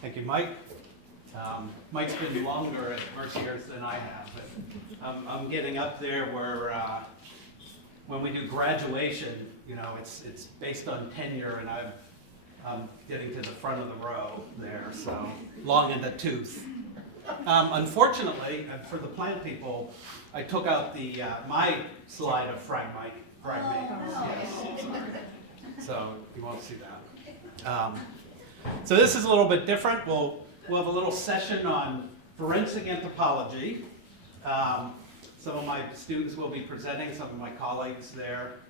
Thank you, Mike. Mike's been longer at Mercyhurst than I have, but I'm getting up there where when we do graduation, you know, it's based on tenure, and I'm getting to the front of the row there, so long in the tooth. Unfortunately, for the plant people, I took out the my slide of fragments. Yes. So you won't see that. So this is a little bit different. We'll have a little session on forensic anthropology. Some of my students will be presenting, some of my colleagues there.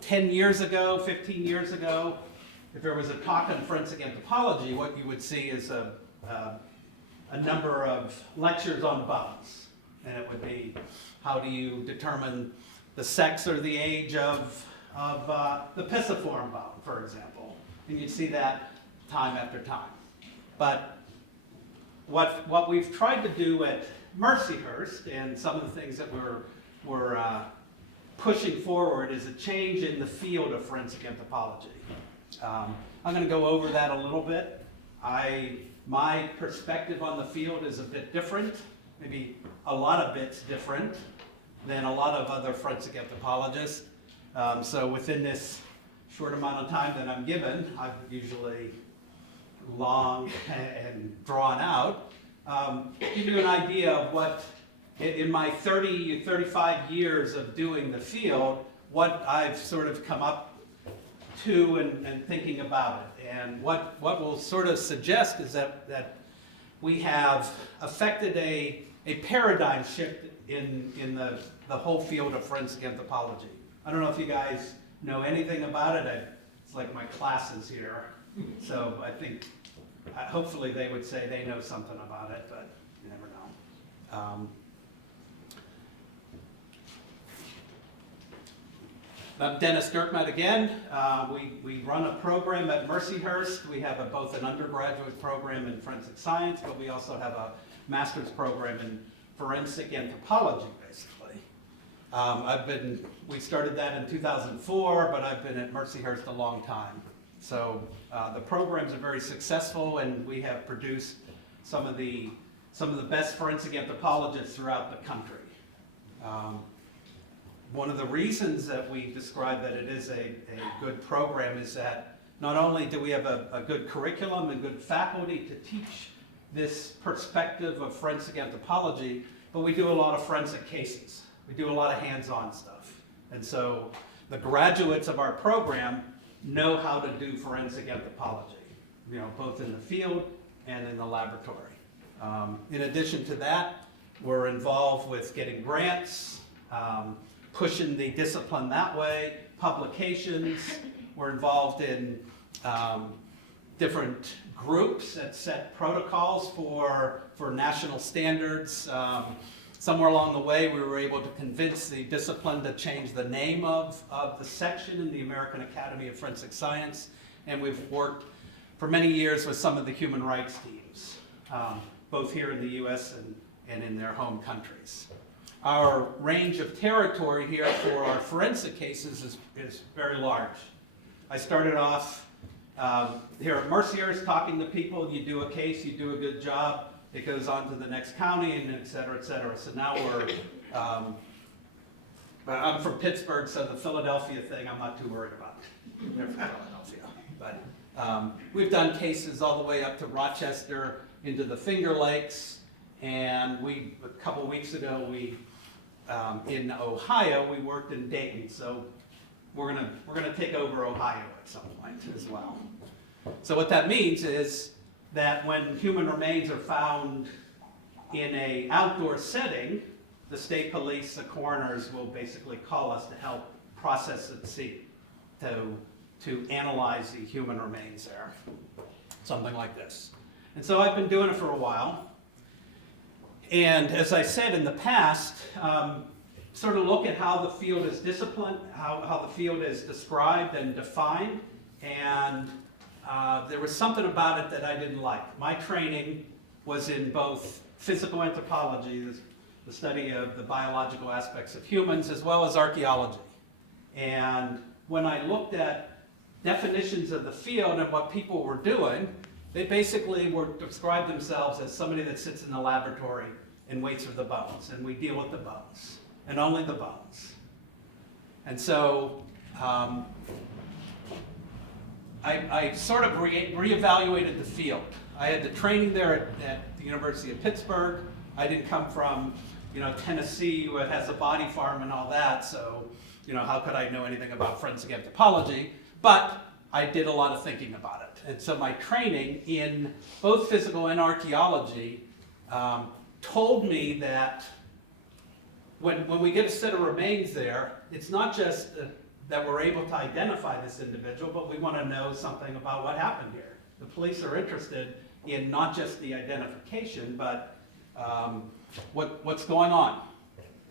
10 years ago, 15 years ago, if there was a talk on forensic anthropology, what you would see is a number of lectures on bones. And it would be, how do you determine the sex or the age of the pisiform bone, for example. And you'd see that time after time. But what we've tried to do at Mercyhurst, and some of the things that we're pushing forward, is a change in the field of forensic anthropology. I'm going to go over that a little bit. My perspective on the field is a bit different, maybe a lot of bits different than a lot of other forensic anthropologists. So within this short amount of time that I'm given, I've usually long and drawn out, give you an idea of what, in my 35 years of doing the field, what I've sort of come up to and thinking about it. And what we'll sort of suggest is that we have affected a paradigm shift in the whole field of forensic anthropology. I don't know if you guys know anything about it. It's like my classes here. So I think, hopefully they would say they know something about it, but you never know. I'm Dennis Dirkmaat again. We run a program at Mercyhurst. We have both an undergraduate program in forensic science, but we also have a master's program in forensic anthropology, basically. We started that in 2004, but I've been at Mercyhurst a long time. So the programs are very successful, and we have produced some of the best forensic anthropologists throughout the country. One of the reasons that we describe that it is a good program is that not only do we have a good curriculum and good faculty to teach this perspective of forensic anthropology, but we do a lot of forensic cases. We do a lot of hands-on stuff. And so the graduates of our program know how to do forensic anthropology, you know, both in the field and in the laboratory. In addition to that, we're involved with getting grants, pushing the discipline that way, publications. We're involved in different groups that set protocols for national standards. Somewhere along the way, we were able to convince the discipline to change the name of the section in the American Academy of Forensic Science, and we've worked for many years with some of the human rights teams, both here in the US and in their home countries. Our range of territory here for our forensic cases is very large. I started off here at Mercyhurst talking to people. You do a case, you do a good job, it goes on to the next county, and et cetera, et cetera. So now I'm from Pittsburgh, so the Philadelphia thing I'm not too worried about. They're from Philadelphia. But we've done cases all the way up to Rochester, into the Finger Lakes, and a couple weeks ago, in Ohio, we worked in Dayton, so we're gonna take over Ohio at some point as well. So what that means is that when human remains are found in an outdoor setting, the state police, the coroners, will basically call us to help process at sea, to analyze the human remains there, something like this. And so I've been doing it for a while. And as I said in the past, sort of look at how the field is disciplined, how the field is described and defined, and there was something about it that I didn't like. My training was in both physical anthropology, the study of the biological aspects of humans, as well as archaeology. And when I looked at definitions of the field and what people were doing, they basically described themselves as somebody that sits in the laboratory and waits for the bones, and we deal with the bones, and only the bones. And so I sort of reevaluated the field. I had the training there at the University of Pittsburgh. I didn't come from, Tennessee, where it has a body farm and all that, so, how could I know anything about forensic anthropology? But I did a lot of thinking about it. And so my training in both physical and archaeology told me that when we get a set of remains there, it's not just that we're able to identify this individual, but we want to know something about what happened here. The police are interested in not just the identification, but what's going on.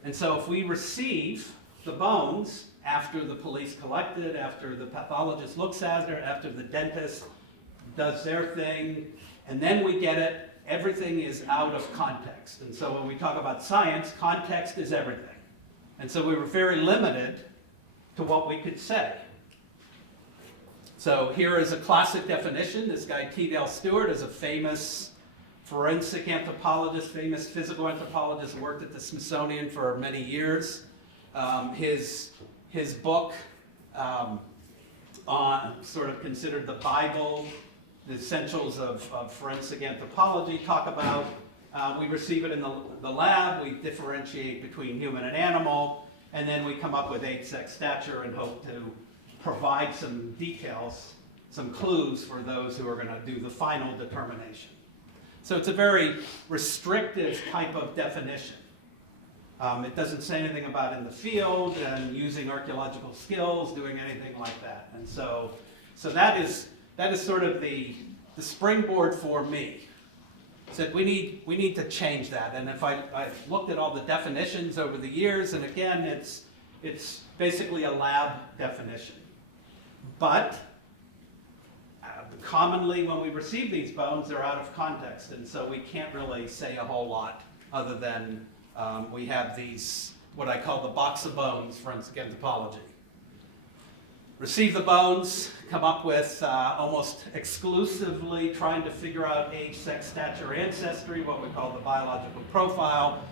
And so if we receive the bones after the police collect it, after the pathologist looks at it, after the dentist does their thing, and then we get it, everything is out of context. And so when we talk about science, context is everything. And so we were very limited to what we could say. So here is a classic definition. This guy, T. Dale Stewart, is a famous forensic anthropologist, famous physical anthropologist, worked at the Smithsonian for many years. His book, on sort of considered the Bible, the essentials of forensic anthropology, talk about, we receive it in the lab, we differentiate between human and animal, and then we come up with age, sex, stature, and hope to provide some details, some clues for those who are going to do the final determination. So it's a very restrictive type of definition. It doesn't say anything about in the field and using archaeological skills, doing anything like that. And so that is sort of the springboard for me. Said we need to change that. And if I've looked at all the definitions over the years, and again, it's basically a lab definition. But commonly when we receive these bones, they're out of context, and so we can't really say a whole lot other than we have these, what I call the box of bones, forensic anthropology. Receive the bones, come up with almost exclusively trying to figure out age, sex, stature, ancestry, what we call the biological profile,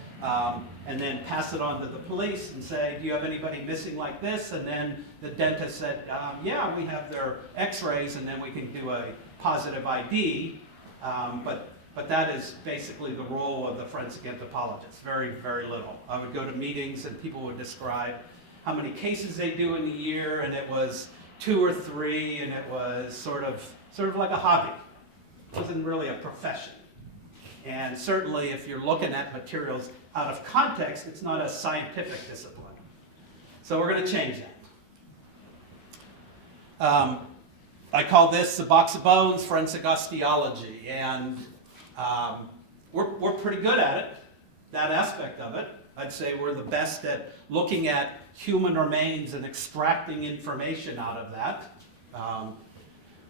and then pass it on to the police and say, do you have anybody missing like this? And then the dentist said, yeah, we have their x-rays, and then we can do a positive ID, but that is basically the role of the forensic anthropologist, very, very little. I would go to meetings and people would describe how many cases they do in a year, and it was 2 or 3, and it was sort of like a hobby. It wasn't really a profession. And certainly if you're looking at materials out of context, it's not a scientific discipline. So we're going to change that. I call this the box of bones, forensic osteology, and we're pretty good at it, that aspect of it. I'd say we're the best at looking at human remains and extracting information out of that.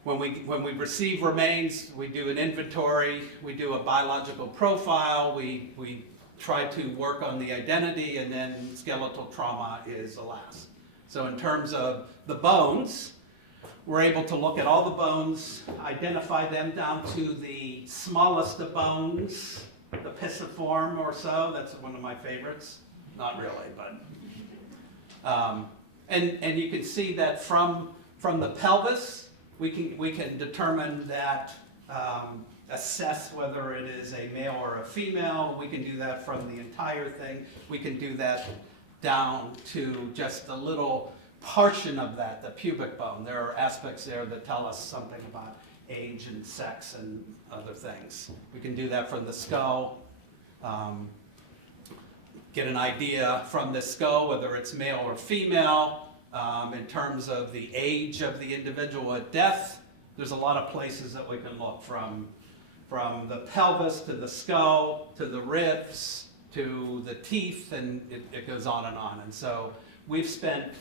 When we receive remains, we do an inventory, we do a biological profile, we try to work on the identity, and then skeletal trauma is the last. So in terms of the bones, we're able to look at all the bones, identify them down to the smallest of bones, the pisiform or so. That's one of my favorites. Not really, but and you can see that from the pelvis, we can determine that, assess whether it is a male or a female. We can do that from the entire thing. We can do that down to just a little portion of that, the pubic bone. There are aspects there that tell us something about age and sex and other things. We can do that from the skull. Get an idea from the skull whether it's male or female. In terms of the age of the individual at death, there's a lot of places that we can look from the pelvis to the skull to the ribs to the teeth, and it goes on and on. And so we've spent,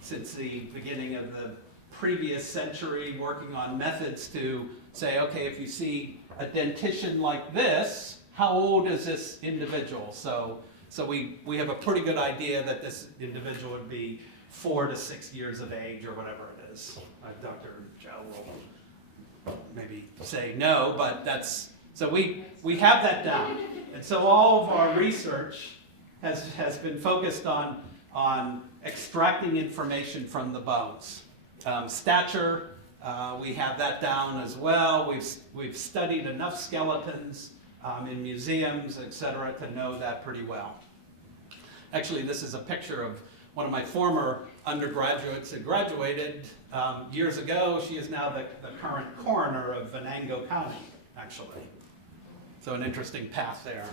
since the beginning of the previous century, working on methods to say, okay, if you see a dentition like this, how old is this individual? So we have a pretty good idea that this individual would be 4 to 6 years of age or whatever it is. Dr. Joe will maybe say no, but that's, so we have that down. And so all of our research has been focused on extracting information from the bones. Stature, we have that down as well. We've studied enough skeletons in museums, etc., to know that pretty well. Actually, this is a picture of one of my former undergraduates who graduated years ago. She is now the current coroner of Venango County, actually. So an interesting path there.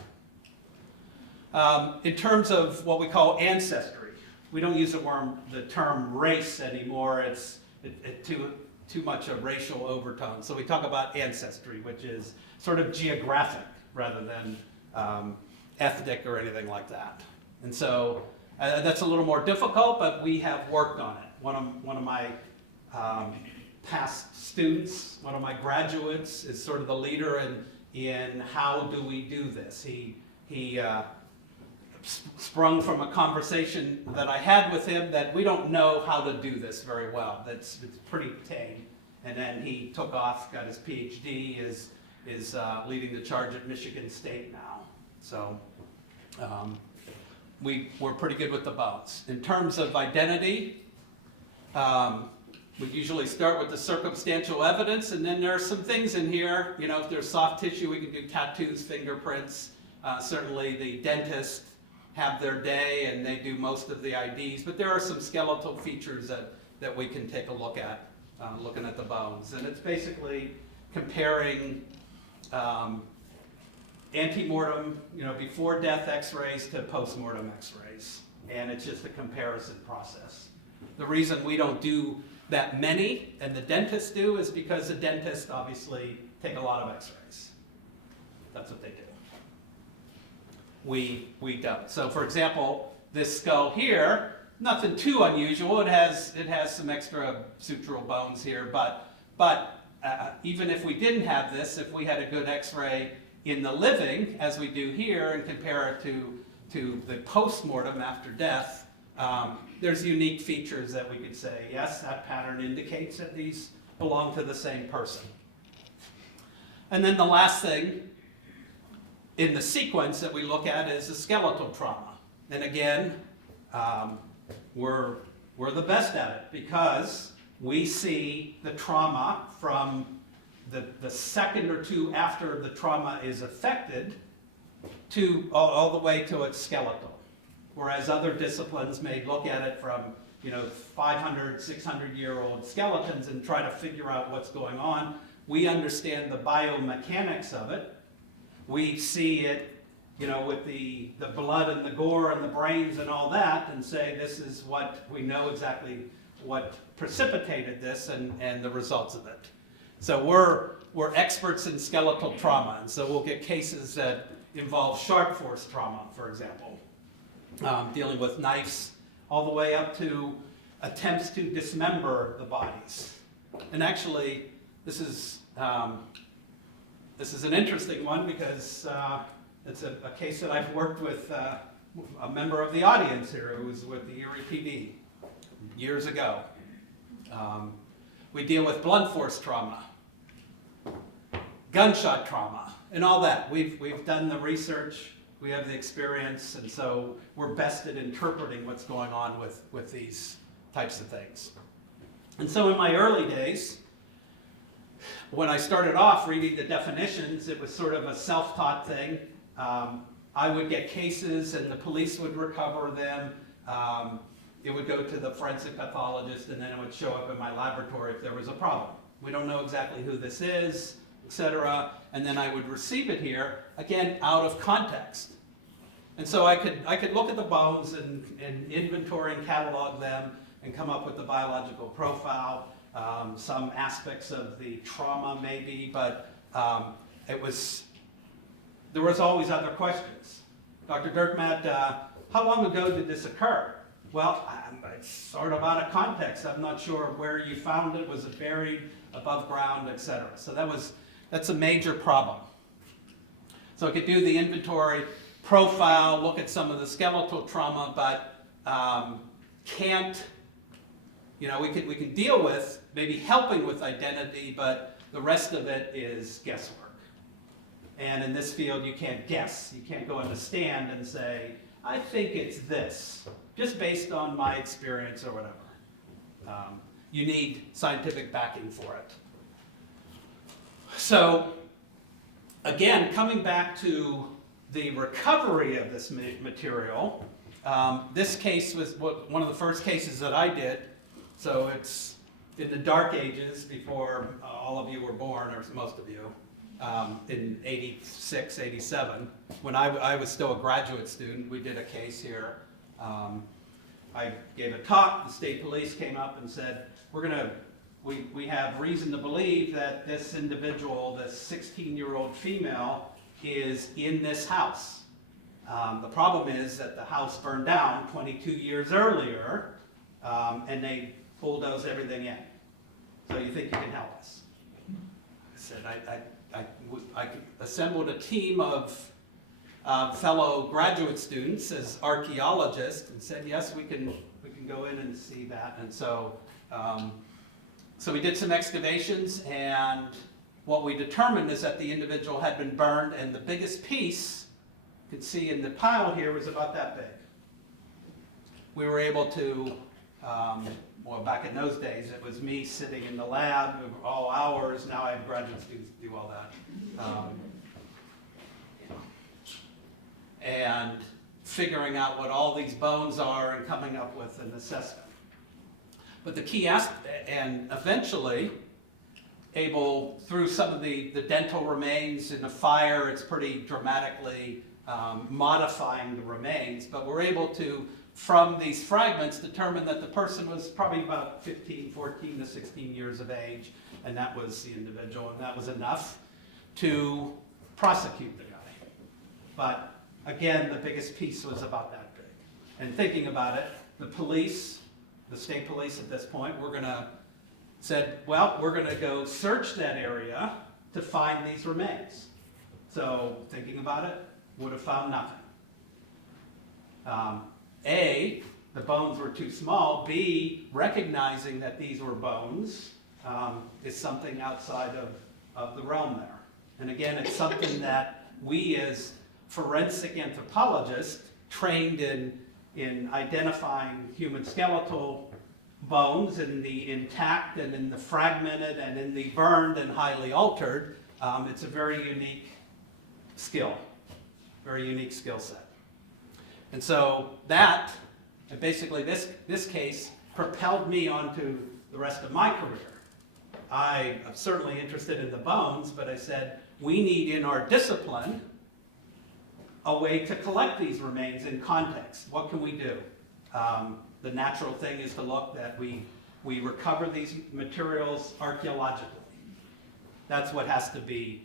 In terms of what we call ancestry, we don't use the term race anymore. It's too much a racial overtone. So we talk about ancestry, which is sort of geographic rather than ethnic or anything like that. And so that's a little more difficult, but we have worked on it. One of my past students, one of my graduates, is sort of the leader in how do we do this. He sprung from a conversation that I had with him that we don't know how to do this very well. It's pretty tame. And then he took off, got his Ph.D., is leading the charge at Michigan State now. So we're pretty good with the bones. In terms of identity, we usually start with the circumstantial evidence, and then there are some things in here. You know, if there's soft tissue, we can do tattoos, fingerprints. Certainly the dentists have their day, and they do most of the IDs, but there are some skeletal features that we can take a look at, looking at the bones. And it's basically comparing antemortem, before death x-rays to post-mortem x-rays. And it's just a comparison process. The reason we don't do that many, and the dentists do, is because the dentists obviously take a lot of x-rays. That's what they do. We don't. So for example, this skull here, nothing too unusual. It has some extra sutural bones here, but even if we didn't have this, if we had a good x-ray in the living, as we do here, and compare it to the post-mortem after death, there's unique features that we could say, yes, that pattern indicates that these belong to the same person. And then the last thing in the sequence that we look at is the skeletal trauma. And again, we're the best at it because we see the trauma from the second or two after the trauma is affected to all the way to its skeletal. Whereas other disciplines may look at it from 500, 600-year-old skeletons and try to figure out what's going on. We understand the biomechanics of it. We see it, with the blood and the gore and the brains and all that, and say this is what we know exactly what precipitated this and the results of it. So we're experts in skeletal trauma, and so we'll get cases that involve sharp force trauma, for example. Dealing with knives all the way up to attempts to dismember the bodies. And actually, this is an interesting one because it's a case that I've worked with a member of the audience here who was with the Erie PD years ago. We deal with blunt force trauma, gunshot trauma, and all that. We've done the research. We have the experience, and so we're best at interpreting what's going on with these types of things. And so in my early days, when I started off reading the definitions, it was sort of a self-taught thing. I would get cases, and the police would recover them. It would go to the forensic pathologist, and then it would show up in my laboratory if there was a problem. We don't know exactly who this is, etc. And then I would receive it here, again, out of context. And so I could look at the bones and inventory and catalog them and come up with the biological profile, some aspects of the trauma maybe, but there was always other questions. Dr. Dirkmaat, how long ago did this occur? Well, it's sort of out of context. I'm not sure where you found it. Was it buried above ground, etc.? So that's a major problem. So it could do the inventory profile, look at some of the skeletal trauma, but can't, we can deal with maybe helping with identity, but the rest of it is guesswork. And in this field, you can't guess. You can't go on the stand and say, I think it's this, just based on my experience or whatever. You need scientific backing for it. So, again, coming back to the recovery of this material, this case was one of the first cases that I did. So it's in the dark ages before all of you were born, or most of you, in 86, 87. When I was still a graduate student, we did a case here. I gave a talk, the state police came up and said, we have reason to believe that this individual, this 16-year-old female, is in this house. The problem is that the house burned down 22 years earlier, and they bulldozed everything in. So you think you can help us? I said, I assembled a team of fellow graduate students as archaeologists and said, yes, we can go in and see that. And so we did some excavations, and what we determined is that the individual had been burned, and the biggest piece, you can see in the pile here, was about that big. We were able to, well, back in those days, it was me sitting in the lab all hours. Now I have graduate students do all that. And figuring out what all these bones are and coming up with an assessment. But the key aspect, and eventually able, through some of the dental remains in the fire, it's pretty dramatically modifying the remains, but we're able to, from these fragments, determine that the person was probably about 14 to 16 years of age, and that was the individual, and that was enough to prosecute the guy. But again, the biggest piece was about that big. And thinking about it, the police, the state police at this point, said, well, we're going to go search that area to find these remains. So thinking about it, would have found nothing. A, the bones were too small. B, recognizing that these were bones is something outside of the realm there. And again, it's something that we as forensic anthropologists trained in identifying human skeletal bones in the intact and in the fragmented and in the burned and highly altered, it's a very unique skill, very unique skill set. And so that, and basically this case, propelled me onto the rest of my career. I'm certainly interested in the bones, but I said, we need in our discipline a way to collect these remains in context. What can we do? The natural thing is to look that we recover these materials archaeologically. That's what has to be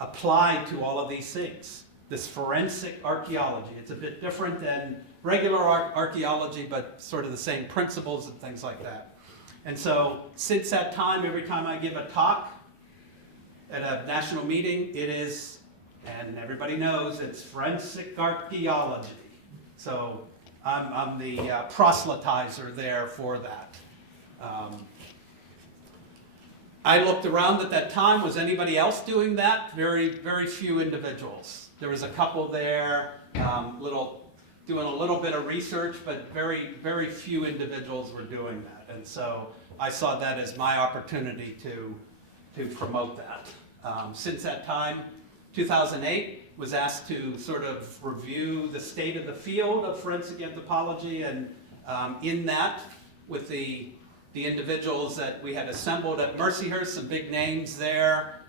applied to all of these things. This forensic archaeology. It's a bit different than regular archaeology, but sort of the same principles and things like that. And so since that time, every time I give a talk at a national meeting, it is, and everybody knows, it's forensic archaeology. So I'm the proselytizer there for that. I looked around at that time. Was anybody else doing that? Very, very few individuals. There was a couple there, doing a little bit of research, but very, very few individuals were doing that. And so I saw that as my opportunity to promote that. Since that time, 2008, was asked to sort of review the state of the field of forensic anthropology, and in that, with the individuals that we had assembled at Mercyhurst, some big names there,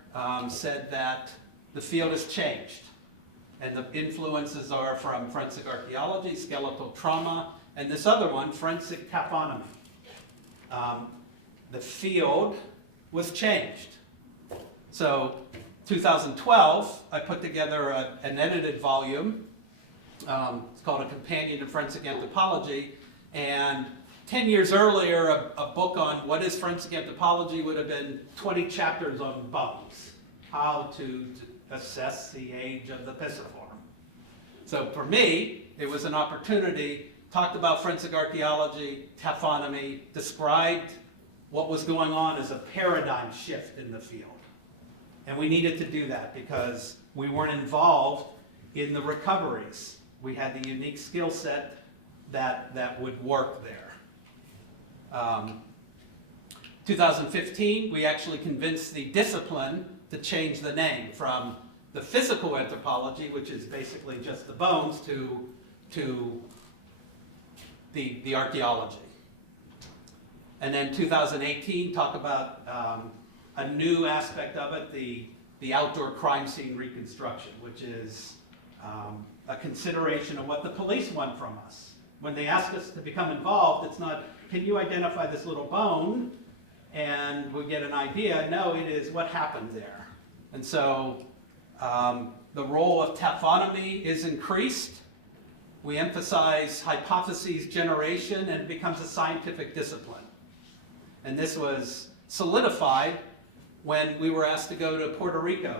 said that the field has changed. And the influences are from forensic archaeology, skeletal trauma, and this other one, forensic taphonomy. The field was changed. So 2012, I put together an edited volume It's called A Companion to Forensic Anthropology. And 10 years earlier, a book on what is forensic anthropology would have been 20 chapters on bones, how to assess the age of the pisiform. So for me, it was an opportunity, talked about forensic archaeology, taphonomy, described what was going on as a paradigm shift in the field. And we needed to do that because we weren't involved in the recoveries. We had the unique skill set that would work there. 2015, we actually convinced the discipline to change the name from the physical anthropology, which is basically just the bones, to the archaeology. And then 2018, talk about a new aspect of it, the outdoor crime scene reconstruction, which is a consideration of what the police want from us. When they ask us to become involved, it's not, can you identify this little bone? And we get an idea. No, it is what happened there. And so the role of taphonomy is increased. We emphasize hypotheses generation, and it becomes a scientific discipline. And this was solidified when we were asked to go to Puerto Rico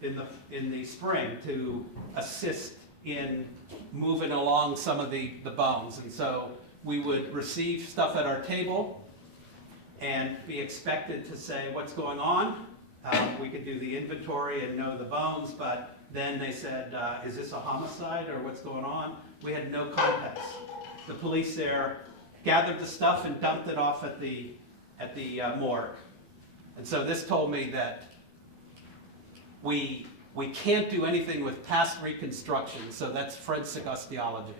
in the spring to assist in moving along some of the bones. And so we would receive stuff at our table and be expected to say what's going on. We could do the inventory and know the bones, but then they said, is this a homicide or what's going on? We had no context. The police there gathered the stuff and dumped it off at the morgue. And so this told me that we can't do anything with past reconstruction, so that's forensic osteology.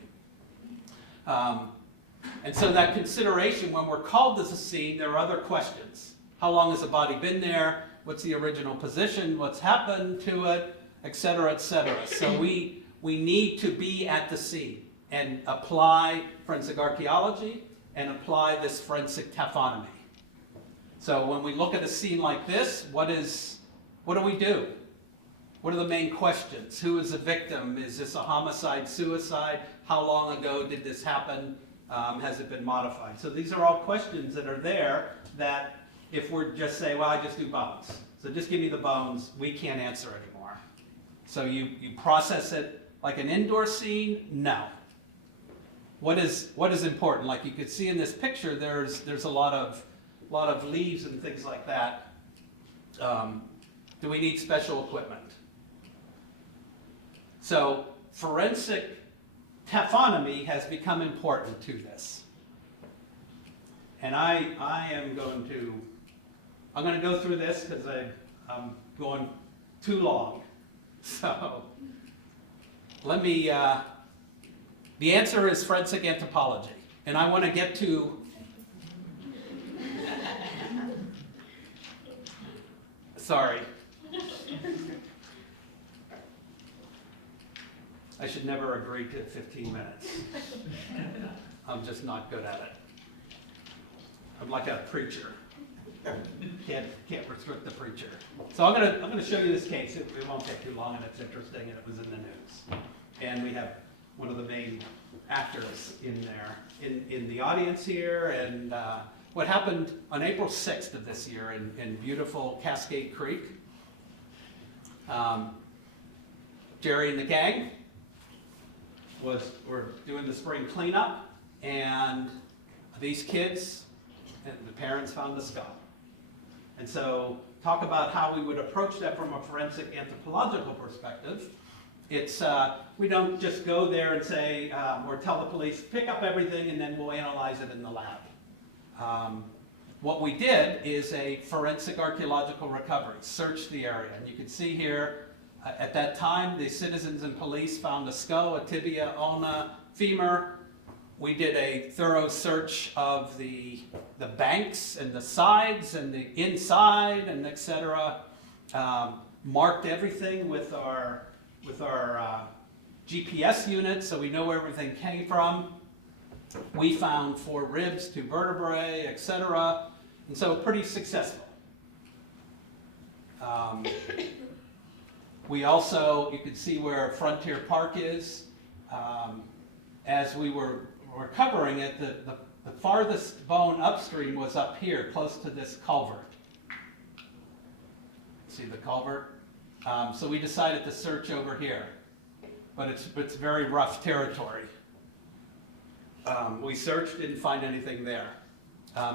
And so that consideration, when we're called to the scene, there are other questions. How long has the body been there? What's the original position? What's happened to it? Et cetera, et cetera. So we need to be at the scene and apply forensic archaeology and apply this forensic taphonomy. So when we look at a scene like this, what do we do? What are the main questions? Who is the victim? Is this a homicide, suicide? How long ago did this happen? Has it been modified? So these are all questions that are there that if we're just saying, well, I just do bones. So just give me the bones, we can't answer anymore. So you process it like an indoor scene? No. What is important? Like you could see in this picture, there's a lot of leaves and things like that. Do we need special equipment? So forensic taphonomy has become important to this. And I'm going to go through this because I'm going too long. So let me, the answer is forensic anthropology. And I want to get to, sorry. I should never agree to 15 minutes. I'm just not good at it. I'm like a preacher. Can't restrict the preacher. So I'm gonna show you this case. It won't take too long, and it's interesting, and it was in the news. And we have one of the main actors in there, in the audience here. And what happened on April 6th of this year in beautiful Cascade Creek. Jerry and the gang were doing the spring cleanup, and these kids and the parents found the skull. And so talk about how we would approach that from a forensic anthropological perspective. It's, we don't just go there and say, or tell the police, pick up everything and then we'll analyze it in the lab. What we did is a forensic archaeological recovery, searched the area. And you can see here, at that time, the citizens and police found a skull, a tibia, ulna, femur. We did a thorough search of the banks and the sides and the inside and et cetera. Marked everything with our GPS unit so we know where everything came from. We found 4 ribs, 2 vertebrae, et cetera. And so pretty successful. We also, you can see where Frontier Park is. as we were recovering it, the farthest bone upstream was up here, close to this culvert. See the culvert? So we decided to search over here, but it's very rough territory. We searched, didn't find anything there.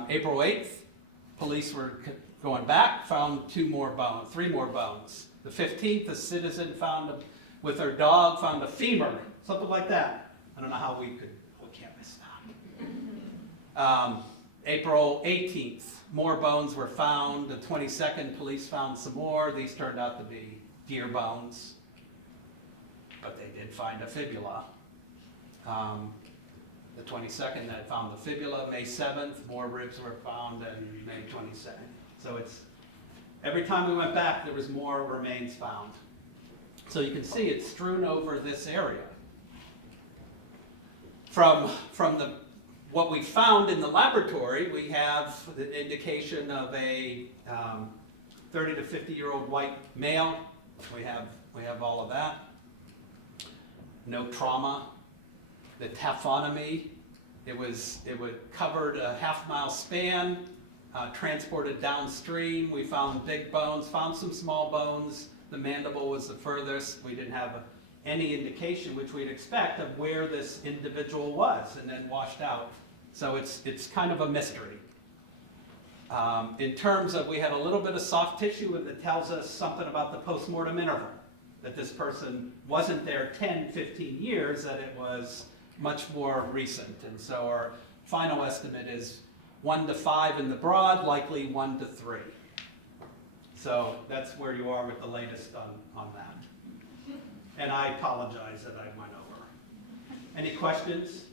April 8th, police were going back, found 3 more bones. The 15th, a citizen with her dog, found a femur, something like that. I don't know how we can't miss that. April 18th, more bones were found. The 22nd, police found some more. These turned out to be deer bones, but they did find a fibula. The 22nd, they found the fibula. May 7th, more ribs were found, and May 22nd. So every time we went back, there was more remains found. So you can see it's strewn over this area. From what we found in the laboratory, we have the indication of a 30 to 50-year-old white male. We have all of that. No trauma. The taphonomy, it covered a half-mile span, transported downstream. We found big bones, found some small bones. The mandible was the furthest. We didn't have any indication, which we'd expect, of where this individual was, and then washed out. So it's kind of a mystery. In terms of, we had a little bit of soft tissue that tells us something about the postmortem interval, that this person wasn't there 10, 15 years, that it was much more recent. And so our final estimate is 1 to 5 in the broad, likely 1 to 3. So that's where you are with the latest on that. And I apologize that I went over. Any questions?